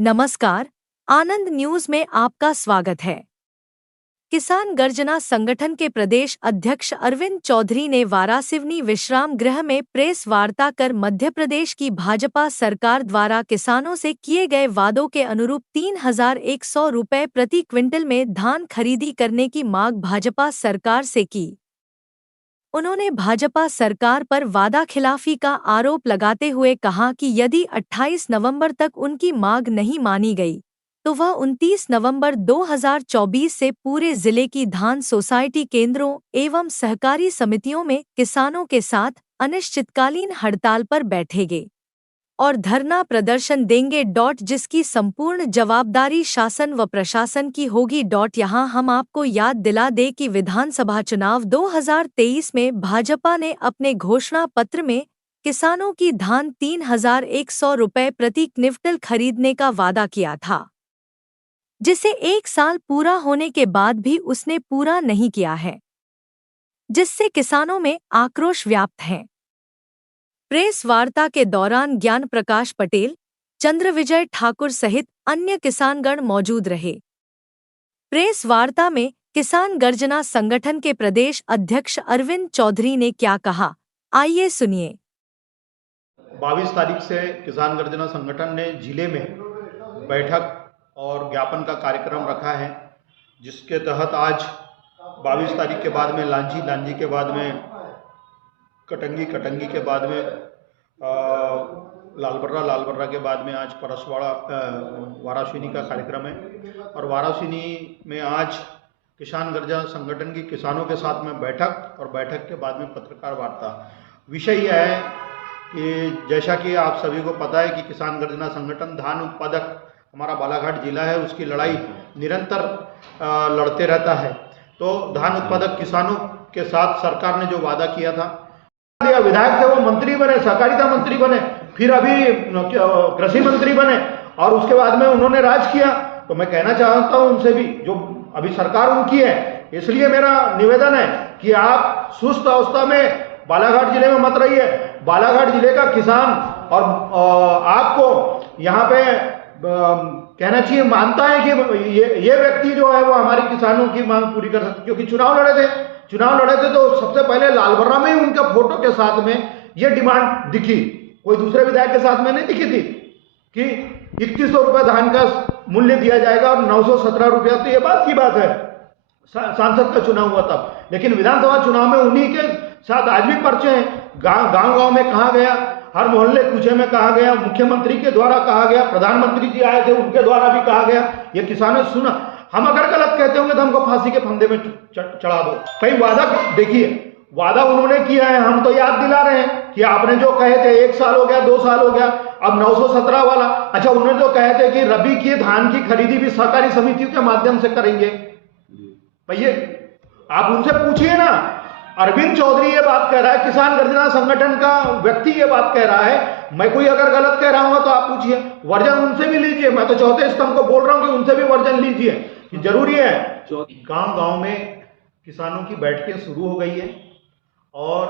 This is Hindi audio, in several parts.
नमस्कार, आनंद न्यूज में आपका स्वागत है। किसान गर्जना संगठन के प्रदेश अध्यक्ष अरविंद चौधरी ने वारासिवनी विश्राम गृह में प्रेस वार्ता कर मध्य प्रदेश की भाजपा सरकार द्वारा किसानों से किए गए वादों के अनुरूप 3,100 रुपये प्रति क्विंटल में धान खरीदी करने की मांग भाजपा सरकार से की। उन्होंने भाजपा सरकार पर वादाखिलाफी का आरोप लगाते हुए कहा कि यदि 28 नवंबर तक उनकी मांग नहीं मानी गई तो वह 29 नवंबर 2024 से पूरे जिले की धान सोसाइटी केंद्रों एवं सहकारी समितियों में किसानों के साथ अनिश्चितकालीन हड़ताल पर बैठेंगे और धरना प्रदर्शन देंगे। जिसकी संपूर्ण जवाबदारी शासन व प्रशासन की होगी। यहाँ हम आपको याद दिला दें कि विधानसभा चुनाव 2023 में भाजपा ने अपने घोषणा पत्र में किसानों की धान 3,100 रुपये प्रति क्विंटल खरीदने का वादा किया था, जिसे 1 साल पूरा होने के बाद भी उसने पूरा नहीं किया है, जिससे किसानों में आक्रोश व्याप्त है। प्रेस वार्ता के दौरान ज्ञान प्रकाश पटेल, चंद्रविजय ठाकुर सहित अन्य किसानगण मौजूद रहे। प्रेस वार्ता में किसान गर्जना संगठन के प्रदेश अध्यक्ष अरविंद चौधरी ने क्या कहा, आइए सुनिए। 22 तारीख से किसान गर्जना संगठन ने जिले में बैठक और ज्ञापन का कार्यक्रम रखा है, जिसके तहत आज 22 तारीख के बाद में लांजी के बाद में कटंगी के बाद में लालबर्रा के बाद में आज परसवाड़ा वारासिवनी का कार्यक्रम है। और वारासिवनी में आज किसान गर्जना संगठन की किसानों के साथ में बैठक और बैठक के बाद में पत्रकार वार्ता। विषय यह है कि जैसा कि आप सभी को पता है कि किसान गर्जना संगठन धान उत्पादक हमारा बालाघाट जिला है, उसकी लड़ाई निरंतर लड़ते रहता है। तो धान उत्पादक किसानों के साथ सरकार ने जो वादा किया था, विधायक थे वो मंत्री बने, सहकारिता मंत्री बने, फिर अभी कृषि मंत्री बने और उसके बाद में उन्होंने राज किया। तो मैं कहना चाहता हूं उनसे भी, जो अभी सरकार उनकी है, इसलिए मेरा निवेदन है कि आप सुस्त अवस्था में बालाघाट जिले में मत रहिए। बालाघाट जिले का किसान और आपको यहाँ पे कहना चाहिए, मानता है कि ये व्यक्ति जो है वो हमारी किसानों की मांग पूरी कर सकते, क्योंकि चुनाव लड़े थे तो सबसे पहले लालबर्रा में ही उनके फोटो के साथ में ये डिमांड दिखी, कोई दूसरे विधायक के साथ में नहीं दिखी थी कि 3100 रुपये धान का मूल्य दिया जाएगा और 917 रुपया। तो ये बात की बात है, सांसद का चुनाव हुआ तब, लेकिन विधानसभा चुनाव में उन्हीं के साथ आज भी पर्चे हैं। गांव में कहा गया, हर मोहल्ले कूचे में कहा गया, मुख्यमंत्री के द्वारा कहा गया, प्रधानमंत्री जी आए थे उनके द्वारा भी कहा गया, ये किसानों ने सुना। हम अगर गलत कहते होंगे तो हमको फांसी के फंदे में चढ़ा दो। कई वादा देखिए, वादा उन्होंने किया है, हम तो याद दिला रहे हैं कि आपने जो कहे थे 1 साल हो गया, 2 साल हो गया, अब 917 वाला। अच्छा, उन्होंने जो कहे थे कि रबी की धान की खरीदी भी सहकारी समितियों के माध्यम से करेंगे। भैया आप उनसे पूछिए ना, अरविंद चौधरी ये बात कह रहा है, किसान गर्जना संगठन का व्यक्ति ये बात कह रहा है, मैं कोई अगर गलत कह रहा हूं तो आप पूछिए, वर्जन उनसे भी लीजिए। मैं तो चौथे स्तंभ को बोल रहा हूं कि उनसे भी वर्जन लीजिए, कि जरूरी है। गांव में किसानों की बैठकें शुरू हो गई है और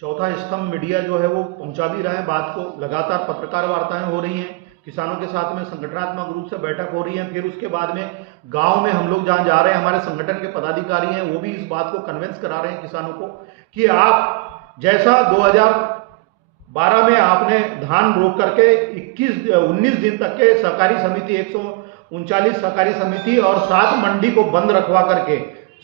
चौथा स्तंभ मीडिया जो है वो पहुंचा भी रहा है बात को, लगातार पत्रकार वार्ताएं हो रही हैं, किसानों के साथ में संगठनात्मक रूप से बैठक हो रही है। फिर उसके बाद में गांव में हम लोग जहां जा रहे हैं, हमारे संगठन के पदाधिकारी हैं, वो भी इस बात को कन्विंस करा रहे हैं किसानों को कि आप जैसा 2012 में आपने धान रोक करके 19 दिन तक के सहकारी समिति 139 सहकारी समिति और 7 मंडी को बंद रखवा करके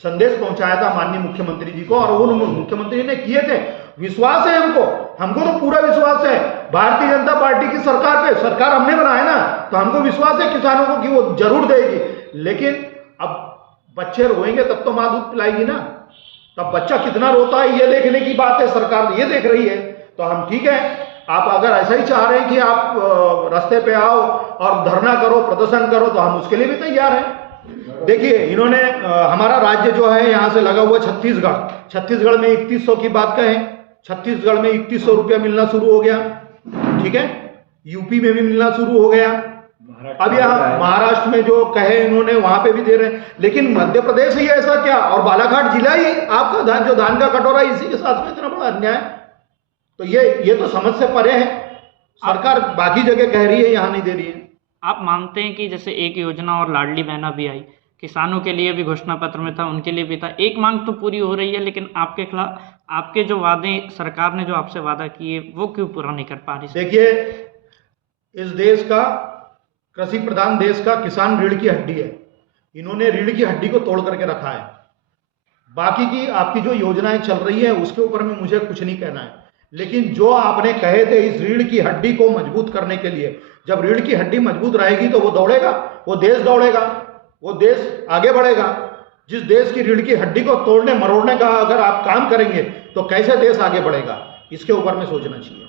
संदेश पहुंचाया था माननीय मुख्यमंत्री जी को, और वो मुख्यमंत्री ने किए थे। विश्वास है हमको तो पूरा विश्वास है भारतीय जनता पार्टी की सरकार पे। सरकार हमने बनाया ना, तो हमको विश्वास है किसानों को कि वो जरूर देगी। लेकिन अब बच्चे रोएंगे तब तो मां दूध पिलाएगी ना, तब बच्चा कितना रोता है ये देखने की बात है, सरकार ये देख रही है। तो हम ठीक है, आप अगर ऐसा ही चाह रहे हैं कि आप रास्ते पे आओ और धरना करो, प्रदर्शन करो, तो हम उसके लिए भी तैयार हैं। देखिए, इन्होंने हमारा राज्य जो है यहाँ से लगा हुआ छत्तीसगढ़ में 3100 की बात कहें, छत्तीसगढ़ में 3100 रुपया मिलना शुरू हो गया, ठीक है, यूपी में भी मिलना शुरू हो गया, अब यहाँ महाराष्ट्र में जो कहे इन्होंने वहां पे भी दे रहे हैं। लेकिन मध्य प्रदेश ही ऐसा क्या, और बालाघाट जिला ही आपका जो धान का कटोरा, इसी के साथ में इतना बड़ा अन्याय। तो ये तो समझ से परे है। सरकार बाकी जगह कह रही है, यहाँ नहीं दे रही है। आप मानते हैं कि जैसे एक योजना और लाडली बहना भी आई, किसानों के लिए भी घोषणा पत्र में था, उनके लिए भी था, एक मांग तो पूरी हो रही है, लेकिन आपके खिलाफ आपके जो वादे सरकार ने जो आपसे वादा किए वो क्यों पूरा नहीं कर पा रही? देखिए, इस देश का, कृषि प्रधान देश का किसान रीढ़ की हड्डी है। इन्होंने रीढ़ की हड्डी को तोड़ करके रखा है। बाकी की आपकी जो योजनाएं चल रही है उसके ऊपर में मुझे कुछ नहीं कहना है, लेकिन जो आपने कहे थे इस रीढ़ की हड्डी को मजबूत करने के लिए, जब रीढ़ की हड्डी मजबूत रहेगी तो वो दौड़ेगा, वो देश दौड़ेगा, वो देश आगे बढ़ेगा। जिस देश की रीढ़ की हड्डी को तोड़ने मरोड़ने का अगर आप काम करेंगे तो कैसे देश आगे बढ़ेगा, इसके ऊपर में सोचना चाहिए।